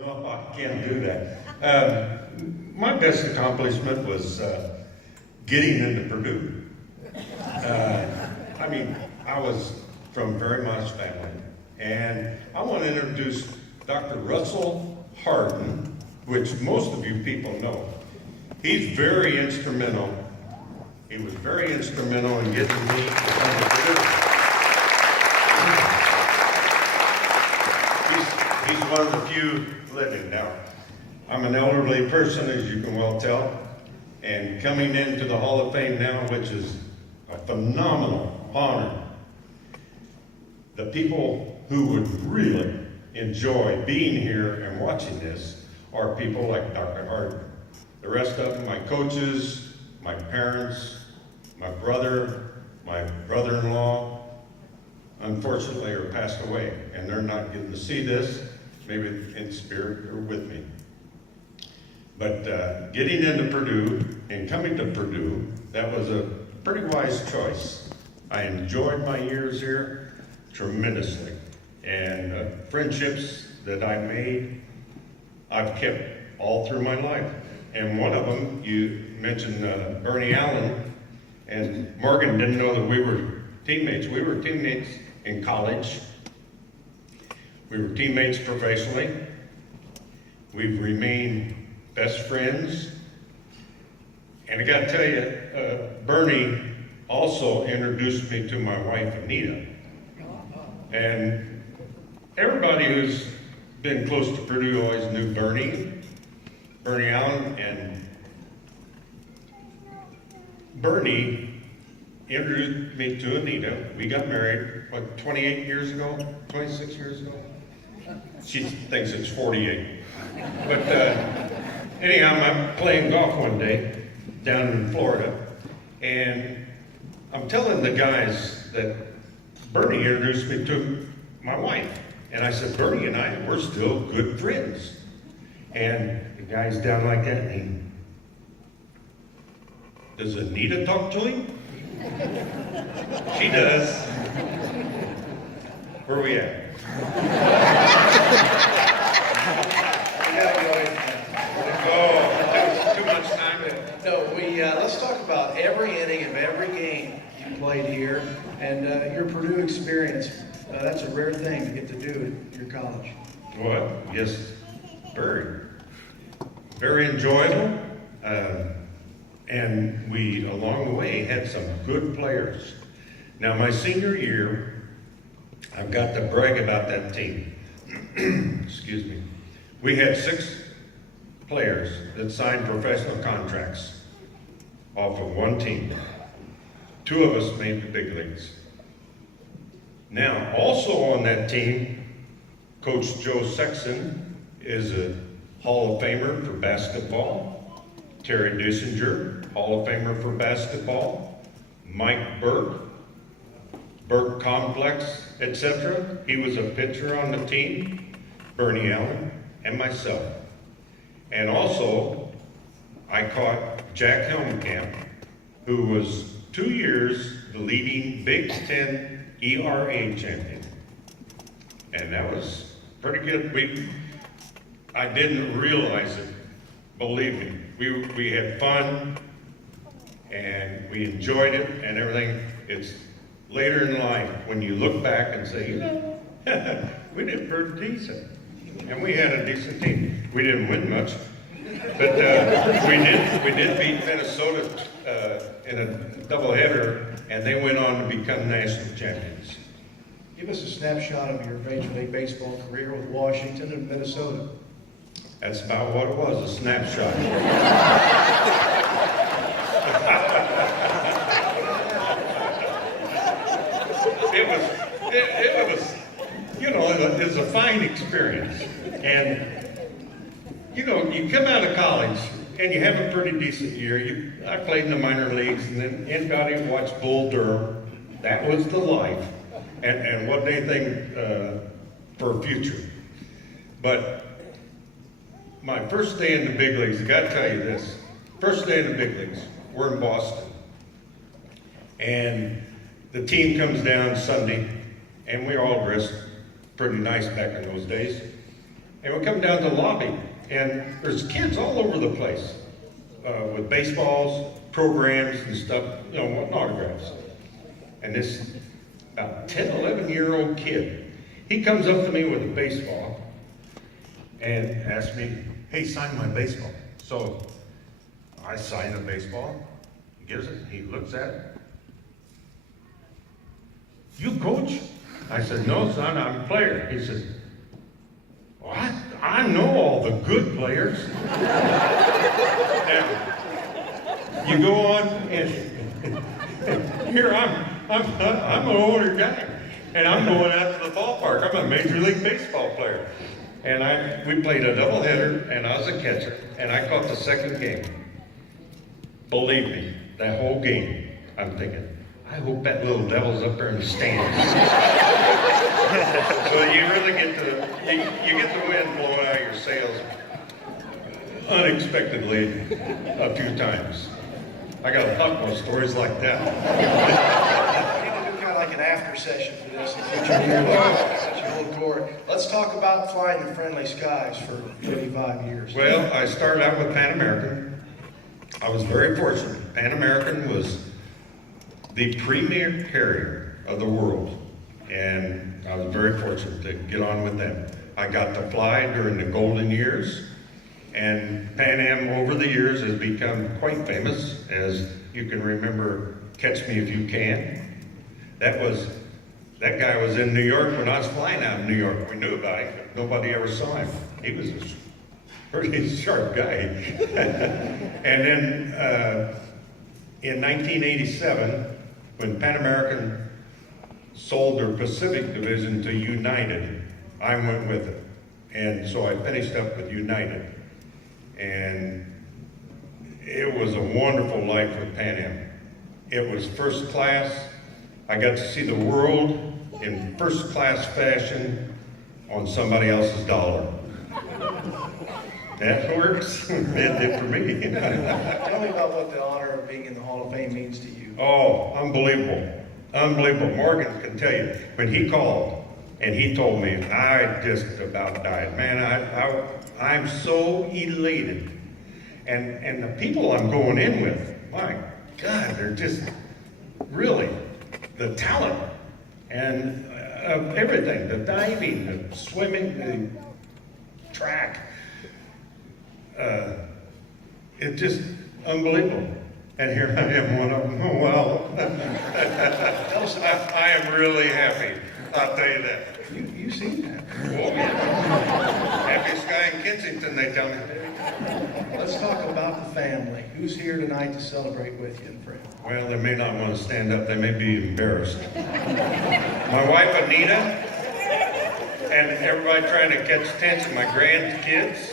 No, I can't do that. My best accomplishment was getting into Purdue. I was from a very modest family, and I want to introduce Dr. Russell Harden, which most of you people know. He's very instrumental. He was very instrumental in getting me to come to Purdue. He's one of the few living now. I'm an elderly person, as you can well tell, and coming into the Hall of Fame now, which is a phenomenal honor. The people who would really enjoy being here and watching this are people like Dr. Harden. The rest of them, my coaches, my parents, my brother, my brother-in-law, unfortunately are passed away, and they're not getting to see this, maybe in spirit or with me. But getting into Purdue and coming to Purdue, that was a pretty wise choice. I enjoyed my years here tremendously, and friendships that I made, I've kept all through my life. And one of them, you mentioned Bernie Allen, and Morgan didn't know that we were teammates. We were teammates in college. We were teammates professionally. We've remained best friends. And I gotta tell you, Bernie also introduced me to my wife, Anita. And everybody who's been close to Purdue always knew Bernie Allen, and Bernie introduced me to Anita. We got married, 28 years ago, 26 years ago? She thinks it's 48. But anyhow, I'm playing golf one day down in Florida, and I'm telling the guys that Bernie introduced me to my wife. And I said, Bernie and I, we're still good friends. And the guy's down like that, and does Anita talk to him? She does. Where are we at? Too much time. No, let's talk about every inning of every game you played here, and your Purdue experience. That's a rare thing to get to do at your college. Well, yes, very enjoyable. And we, along the way, had some good players. Now, my senior year, I've got to brag about that team. Excuse me. We had 6 players that signed professional contracts off of one team. 2 of us made the big leagues. Now, also on that team, Coach Joe Sexton is a Hall of Famer for basketball. Terry Dissinger, Hall of Famer for basketball. Mike Burke Complex, etc. He was a pitcher on the team. Bernie Allen, and myself. And also, I caught Jack Helmkamp, who was 2 years the leading Big Ten ERA champion. And that was pretty good. I didn't realize it, believe me. We had fun, and we enjoyed it and everything. It's later in life when you look back and say, you know, we did pretty decent. And we had a decent team. We didn't win much, but we did beat Minnesota in a doubleheader, and they went on to become national champions. Give us a snapshot of your Major League Baseball career with Washington and Minnesota. That's about what it was, a snapshot. It was, you know, it was a fine experience. And, you know, you come out of college and you have a pretty decent year. I played in the minor leagues, and then anybody who watched Bull Durham, that was the life. And wasn't anything for a future. But my first day in the big leagues, I gotta tell you this. First day in the big leagues, we're in Boston. And the team comes down Sunday, and we're all dressed pretty nice back in those days. And we come down to the lobby, and there's kids all over the place with baseballs, programs, and stuff, wanting autographs. And this about 10, 11-year-old kid, he comes up to me with a baseball and asks me, hey, sign my baseball. So I sign the baseball, he gives it, he looks at it. You coach? I said, no, son, I'm a player. He says, well, I know all the good players. Now, you go on, and here I'm an older guy, and I'm going out to the ballpark. I'm a Major League Baseball player. And we played a doubleheader, and I was a catcher, and I caught the second game. Believe me, that whole game, I'm thinking, I hope that little devil's up there in the stands. So you really get you get the wind blowing out of your sails unexpectedly a few times. I got a lot more stories like that. We need to do kind of like an after session for this in future years. Such a whole court. Let's talk about flying the friendly skies for 35 years. Well, I started out with Pan American. I was very fortunate. Pan American was the premier carrier of the world, and I was very fortunate to get on with them. I got to fly during the golden years, and Pan Am over the years has become quite famous, as you can remember Catch Me If You Can. That guy was in New York when I was flying out of New York. We knew about him, but nobody ever saw him. He was a pretty sharp guy. And then in 1987, when Pan American sold their Pacific division to United, I went with it. And so I finished up with United. And it was a wonderful life with Pan Am. It was first class. I got to see the world in first class fashion on somebody else's dollar. That works. It did for me. Tell me about what the honor of being in the Hall of Fame means to you. Oh, unbelievable. Unbelievable. Morgan can tell you, when he called and he told me, I just about died. Man, I'm so elated. And the people I'm going in with, my God, they're just really the talent and of everything, the diving, the swimming, the track. It's just unbelievable. And here I am, one of them. Oh, wow. I am really happy. I'll tell you that. You've seen that. Oh, yeah. Happiest guy in Kensington, they tell me. Let's talk about the family. Who's here tonight to celebrate with you and friends? Well, they may not want to stand up. They may be embarrassed. My wife, Anita, and everybody trying to catch attention, my grandkids,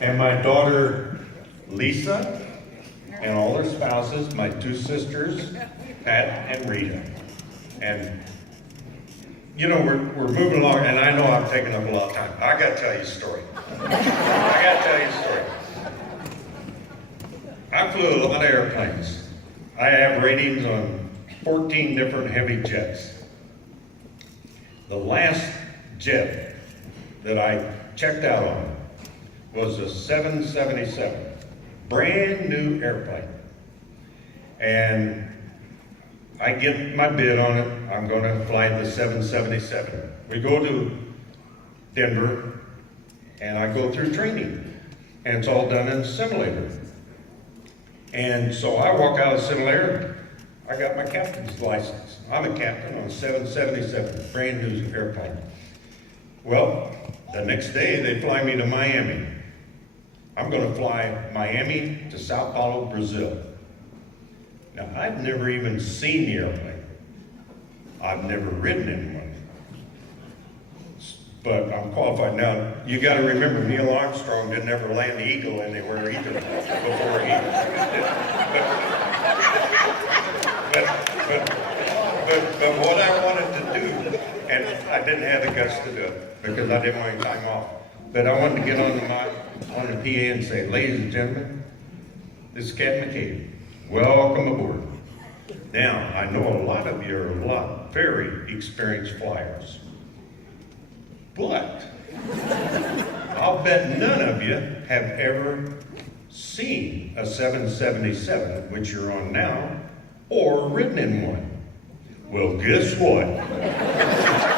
and my daughter, Lisa, and all their spouses, my two sisters, Pat and Rita. And, we're moving along, and I know I've taken up a lot of time. I got to tell you a story. I flew a lot of airplanes. I have ratings on 14 different heavy jets. The last jet that I checked out on was a 777, brand new airplane. And I get my bid on it. I'm going to fly the 777. We go to Denver, and I go through training, and it's all done in a simulator. And so I walk out of the simulator. I got my captain's license. I'm a captain on a 777, brand new airplane. Well, the next day they fly me to Miami. I'm going to fly Miami to Sao Paulo, Brazil. Now, I've never even seen the airplane. I've never ridden in one. But I'm qualified now. You got to remember, Neil Armstrong didn't ever land the Eagle anywhere either before he did. But what I wanted to do, and I didn't have the guts to do it because I didn't want any time off. But I wanted to get on the PA and say, ladies and gentlemen, this is Captain McCabe. Welcome aboard. Now, I know a lot of you are very experienced flyers. But I'll bet none of you have ever seen a 777, which you're on now, or ridden in one. Well, guess what?